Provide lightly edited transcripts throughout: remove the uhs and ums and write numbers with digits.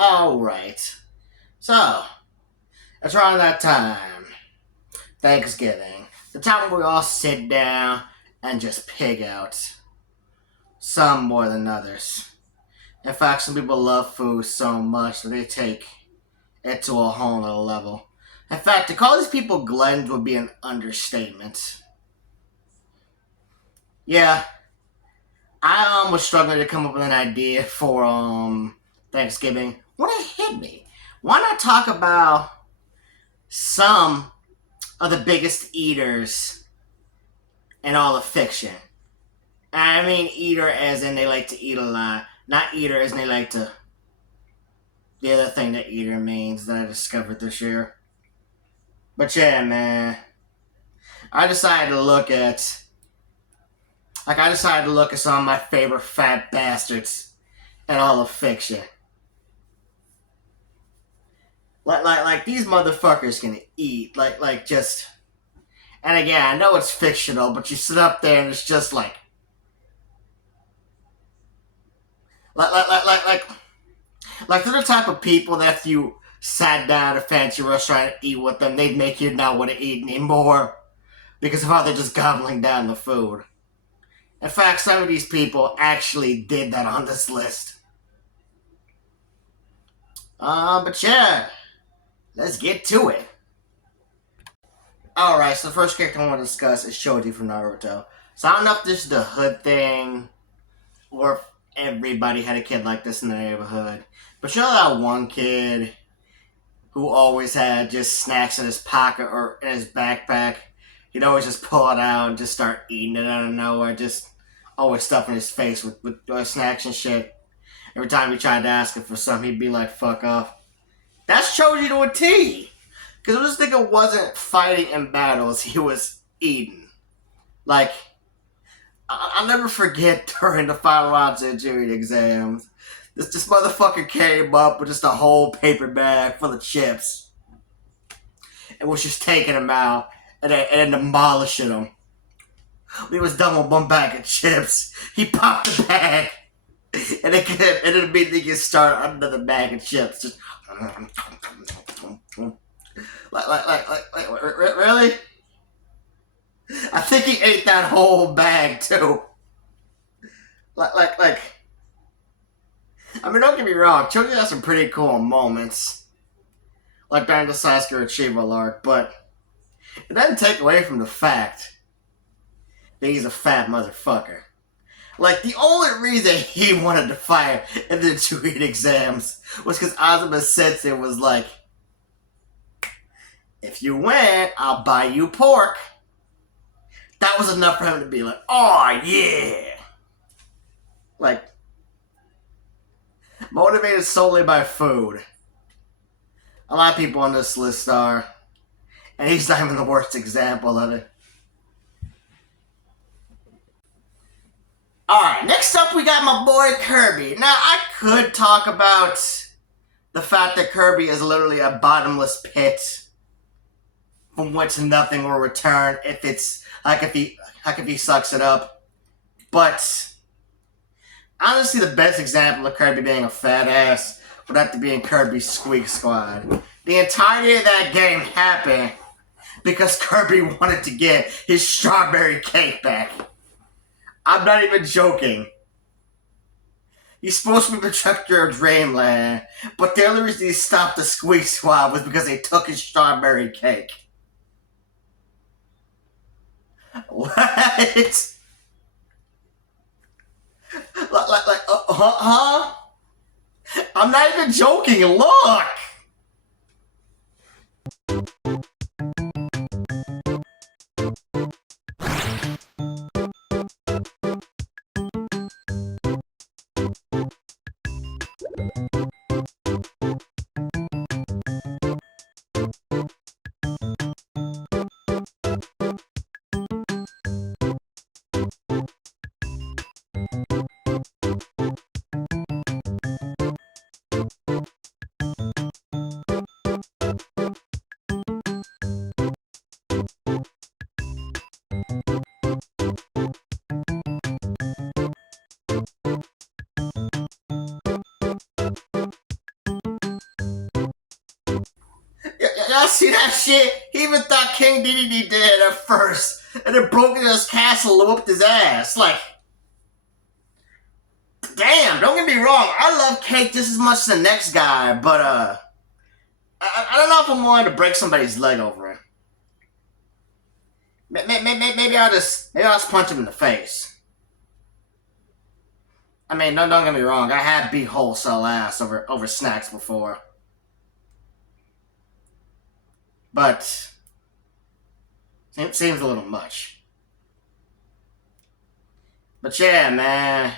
Alright. So, it's around that time. Thanksgiving. The time where we all sit down and just pig out. Some more than others. In fact, some people love food so much that they take it to a whole nother level. In fact, to call these people gluttons would be an understatement. Yeah, I was struggling to come up with an idea for Thanksgiving. When it hit me, why not talk about some of the biggest eaters in all of fiction? I mean eater as in they like to eat a lot, not eater as in they like to. The other thing that eater means that I discovered this year. But yeah, man, I decided to look at some of my favorite fat bastards in all of fiction. Like these motherfuckers can eat. Just. And again, I know it's fictional, but you sit up there and it's just like, like, like, like, like, like they're the type of people that if you sat down at a fancy restaurant and eat with them, they'd make you not want to eat anymore because of how they're just gobbling down the food. In fact, some of these people actually did that on this list. But yeah, let's get to it. Alright, so the first character I want to discuss is Choji from Naruto. So I don't know if this is the hood thing or if everybody had a kid like this in the neighborhood. But you know that one kid who always had just snacks in his pocket or in his backpack? He'd always just pull it out and just start eating it out of nowhere, just always stuffing his face with snacks and shit. Every time he tried to ask him for something, he'd be like, fuck off. That's Choji to a T! Because this nigga wasn't fighting in battles, he was eating. Like, I'll never forget during the final rounds of the exams. This motherfucker came up with just a whole paper bag full of chips and was just taking them out and demolishing them. When he was done with one bag of chips, he popped the bag and it immediately gets started another bag of chips. Just really? I think he ate that whole bag too. Like. I mean, don't get me wrong. Choji has some pretty cool moments, like during the Sasuke retrieval arc, but it doesn't take away from the fact that he's a fat motherfucker. Like, the only reason he wanted to fight in the Chunin exams was because Azuma Sensei was like, if you win, I'll buy you pork. That was enough for him to be like, oh yeah. Like, motivated solely by food. A lot of people on this list are, and he's not even the worst example of it. Alright, next up we got my boy Kirby. Now, I could talk about the fact that Kirby is literally a bottomless pit from which nothing will return if he sucks it up. But honestly, the best example of Kirby being a fat ass would have to be in Kirby's Squeak Squad. The entirety of that game happened because Kirby wanted to get his strawberry cake back. I'm not even joking. He's supposed to be the protector of Dreamland, but the only reason he stopped the Squeak Squad was because they took his strawberry cake. What? Huh? I'm not even joking, look! y'all see that shit? He even thought King Dedede did it at first, and then broke into his castle and whooped his ass. Like, damn, don't get me wrong, I love Cake just as much as the next guy, but I don't know if I'm willing to break somebody's leg over it. Maybe I'll just punch him in the face. I mean, don't get me wrong, I have beat wholesale ass over snacks before. But it seems a little much. But yeah, man,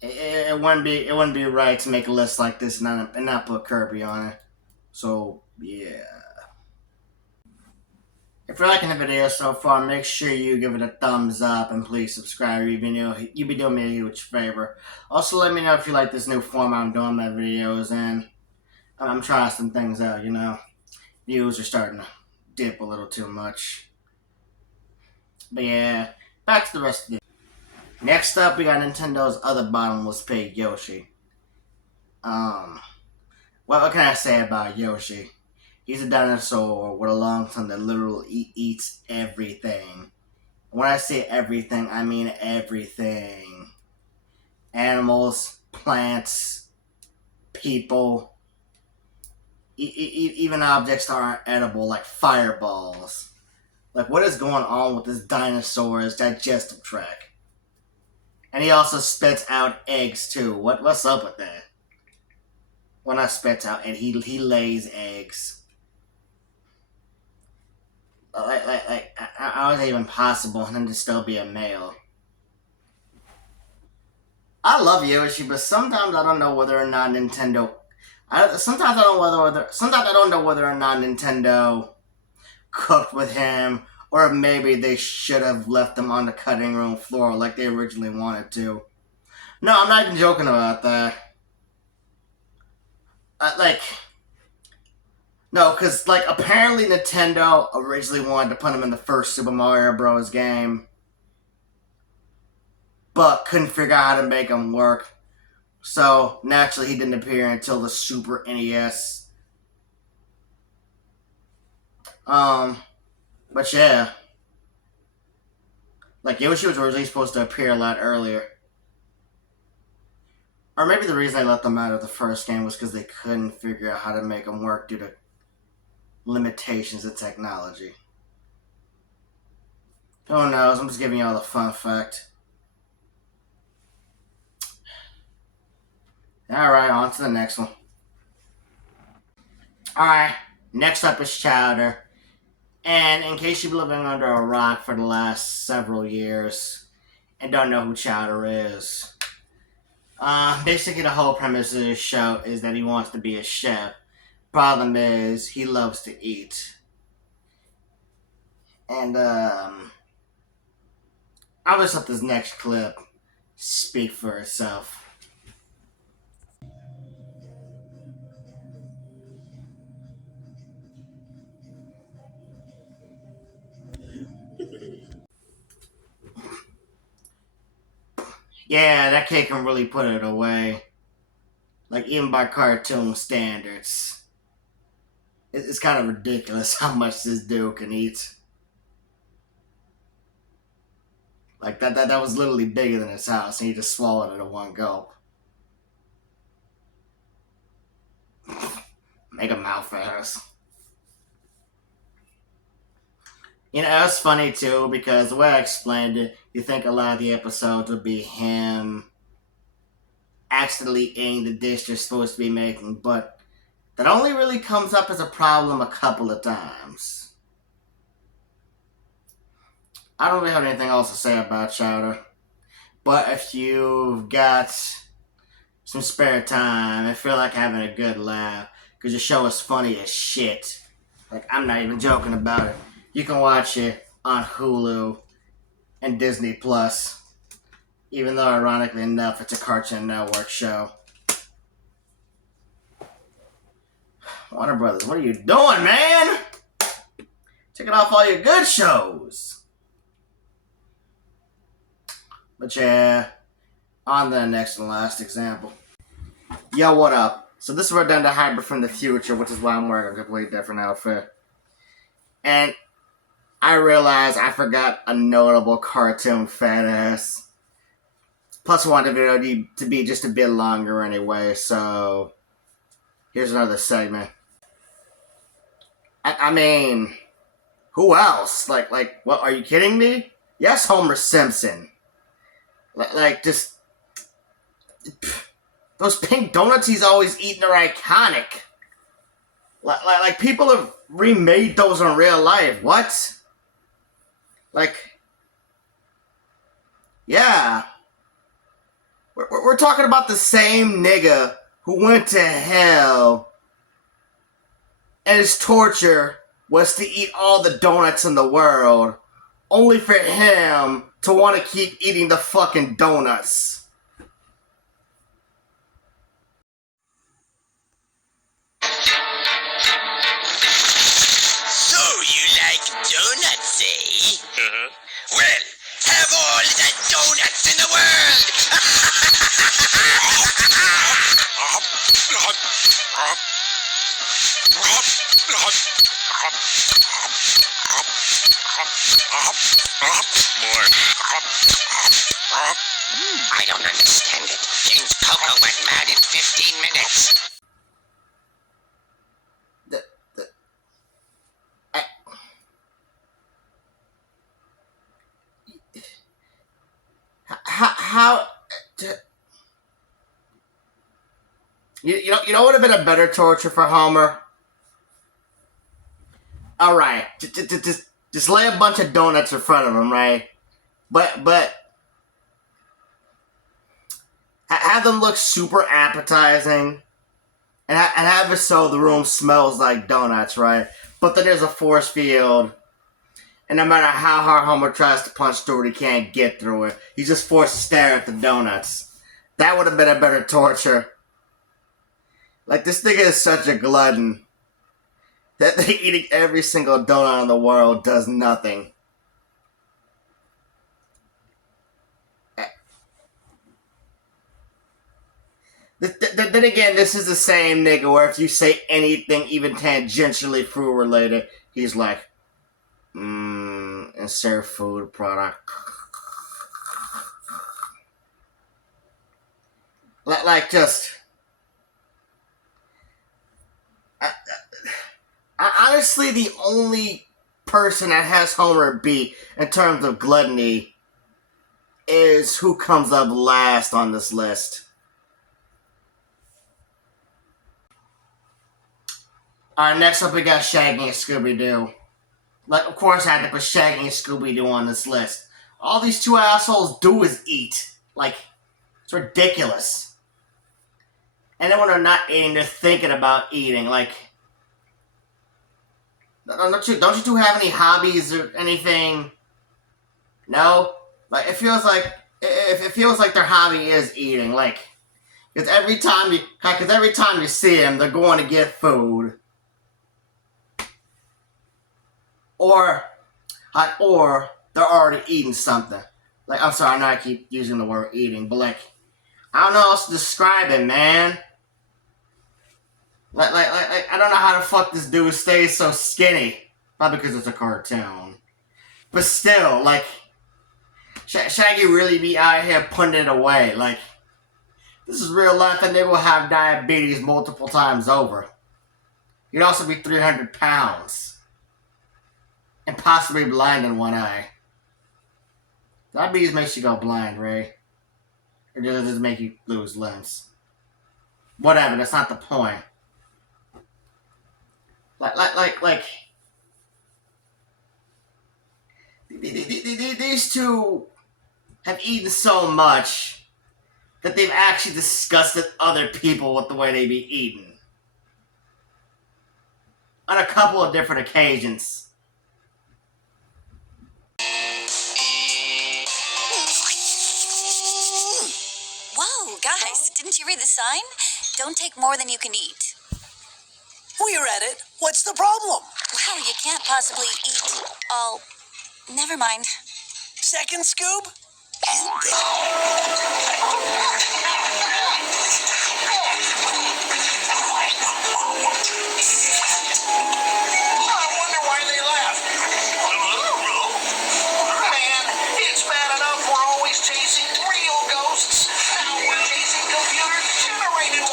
it wouldn't be right to make a list like this and not put Kirby on it. So yeah. If you're liking the video so far, make sure you give it a thumbs up and please subscribe. You'd be doing me a huge favor. Also, let me know if you like this new format I'm doing my videos, and I'm trying some things out. You know, views are starting to dip a little too much. But yeah, back to the rest of the video. Next up, we got Nintendo's other bottomless pig, Yoshi. What can I say about Yoshi? He's a dinosaur with a long tongue that literally eats everything. When I say everything, I mean everything. Animals, plants, people, even objects that aren't edible, like fireballs. Like, what is going on with this dinosaur's digestive tract? And he also spits out eggs, too. What's up with that? Well, not spits out, and he lays eggs. How is that even possible and then to still be a male? I love Yoshi, but sometimes I don't know whether or not Nintendo. Sometimes I don't know whether or not Nintendo cooked with him, or maybe they should have left him on the cutting room floor like they originally wanted to. No, I'm not even joking about that. No, because, apparently Nintendo originally wanted to put him in the first Super Mario Bros. Game, but couldn't figure out how to make him work. So, naturally, he didn't appear until the Super NES. But yeah. Yoshi was originally supposed to appear a lot earlier. Or maybe the reason I let them out of the first game was because they couldn't figure out how to make him work due to limitations of technology. Who knows? I'm just giving y'all a fun fact. Alright, on to the next one. Alright, next up is Chowder. And in case you've been living under a rock for the last several years and don't know who Chowder is, basically the whole premise of this show is that he wants to be a chef. Problem is, he loves to eat. And, I'll just let this next clip speak for itself. Yeah, that kid can really put it away. Even by cartoon standards. It's kind of ridiculous how much this dude can eat. That was literally bigger than his house, and he just swallowed it in one gulp. Make a mouth ass. You know, it's funny too, because the way I explained it, you think a lot of the episodes would be him accidentally eating the dish they're supposed to be making, but that only really comes up as a problem a couple of times. I don't really have anything else to say about Chowder, but if you've got some spare time and feel like having a good laugh, because the show is funny as shit, I'm not even joking about it, you can watch it on Hulu and Disney Plus, even though ironically enough it's a Cartoon Network show. Warner Brothers, what are you doing, man? Taking off all your good shows. But yeah, on to the next and last example. Yo, what up? So this is Redundant Hybrid from the future, which is why I'm wearing a completely different outfit. And I realized I forgot a notable cartoon fat ass. Plus I wanted the video to be just a bit longer anyway, so here's another segment. I mean, who else? Like, what, are you kidding me? Yes, Homer Simpson. Just... Those pink donuts he's always eating are iconic. Like people have remade those in real life. What? Yeah. We're talking about the same nigga who went to hell and his torture was to eat all the donuts in the world, only for him to want to keep eating the fucking donuts. So you like donuts, eh? Well, have all the donuts in the world! More. I don't understand it. James Coco went mad in 15 minutes. How you know what would have been a better torture for Homer? All right, just lay a bunch of donuts in front of him, right? But have them look super appetizing, and have it so the room smells like donuts, right? But then there's a force field, and no matter how hard Homer tries to punch through it, he can't get through it. He's just forced to stare at the donuts. That would have been a better torture. Like, this nigga is such a glutton that eating every single donut in the world does nothing. Then again, this is the same nigga where if you say anything even tangentially food related, he's like, insert food product. Just... honestly, the only person that has Homer beat in terms of gluttony is who comes up last on this list. Alright, next up we got Shaggy and Scooby-Doo. Of course I had to put Shaggy and Scooby-Doo on this list. All these two assholes do is eat. It's ridiculous. And then when they're not eating, they're thinking about eating. Don't you two have any hobbies or anything? No? It feels like their hobby is eating. Because every time you see them, they're going to get food. Or they're already eating something. I'm sorry, I know I keep using the word eating, but I don't know how else to describe it, man. I don't know how the fuck this dude stays so skinny. Probably because it's a cartoon. But still, Shaggy really be out here putting it away. This is real life and they will have diabetes multiple times over. You'd also be 300 pounds. And possibly blind in one eye. Diabetes makes you go blind, Ray. Or does it make you lose limbs? Whatever, that's not the point. These two have eaten so much that they've actually disgusted other people with the way they be eating. On a couple of different occasions. Whoa, guys, didn't you read the sign? Don't take more than you can eat. We read it. What's the problem? Well, you can't possibly eat all... Never mind. Second Scoob?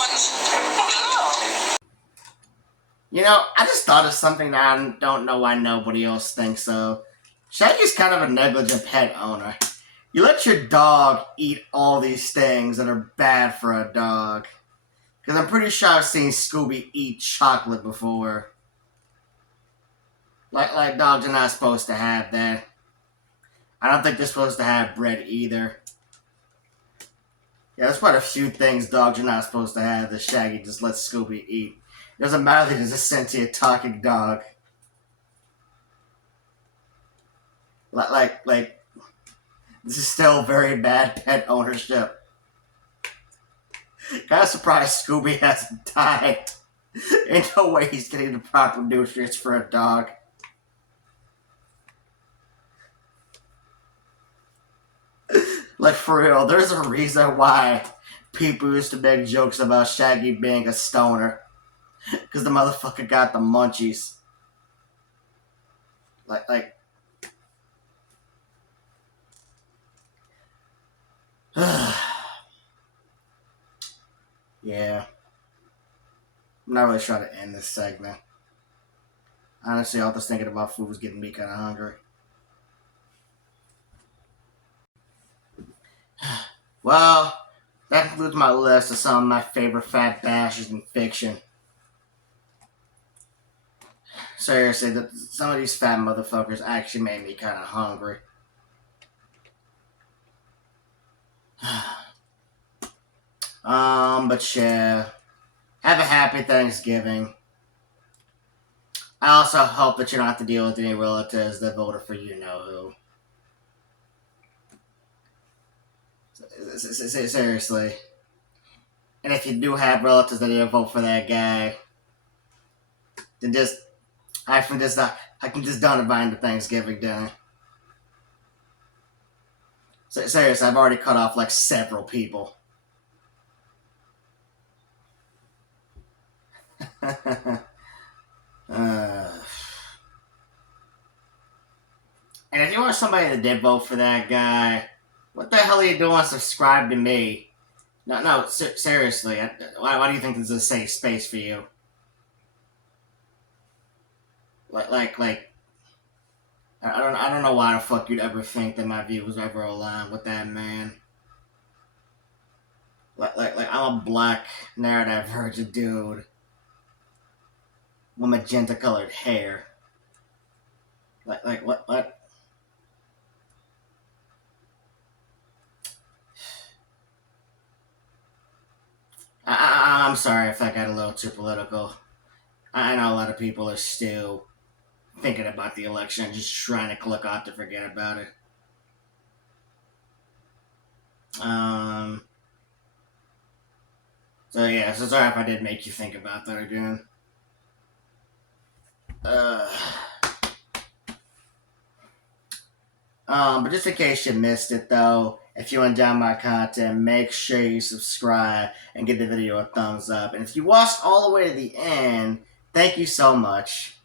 ones. You know, I just thought of something that I don't know why nobody else thinks of. Shaggy's kind of a negligent pet owner. You let your dog eat all these things that are bad for a dog. Because I'm pretty sure I've seen Scooby eat chocolate before. Like dogs are not supposed to have that. I don't think they're supposed to have bread either. Yeah, there's quite a few things dogs are not supposed to have that Shaggy just lets Scooby eat. It doesn't matter that he's a sentient talking dog. Like, this is still very bad pet ownership. Kind of surprised Scooby hasn't died. Ain't no way he's getting the proper nutrients for a dog. Like, for real, there's a reason why people used to make jokes about Shaggy being a stoner. Because the motherfucker got the munchies. Like... Yeah. I'm not really trying to end this segment. Honestly, all this thinking about food was getting me kind of hungry. Well, that concludes my list of some of my favorite fat bashes in fiction. Seriously, some of these fat motherfuckers actually made me kind of hungry. But yeah. Have a happy Thanksgiving. I also hope that you don't have to deal with any relatives that voted for you-know-who. Seriously. And if you do have relatives that didn't vote for that guy, then I can just don't invite the Thanksgiving dinner. Seriously, I've already cut off like several people. And if you want somebody that did vote for that guy, what the hell are you doing? Subscribe to me. No, seriously. Why do you think this is a safe space for you? Like, I don't know why the fuck you'd ever think that my views ever align with that man. Like, I'm a black, neurodivergent dude with magenta colored hair. Like, what? I'm sorry if that got a little too political. I know a lot of people are still thinking about the election and just trying to click off to forget about it. So yeah, so sorry if I did make you think about that again. But just in case you missed it though, if you enjoy my content, make sure you subscribe and give the video a thumbs up. And if you watched all the way to the end, thank you so much.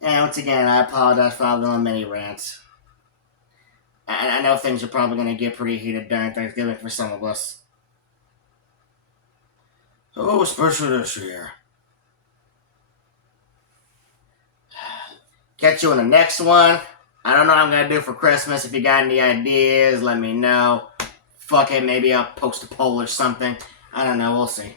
And once again, I apologize for all the mini rants. I know things are probably going to get pretty heated during Thanksgiving for some of us. Oh, especially this year. Catch you in the next one. I don't know what I'm going to do for Christmas. If you got any ideas, let me know. Fuck it, maybe I'll post a poll or something. I don't know, we'll see.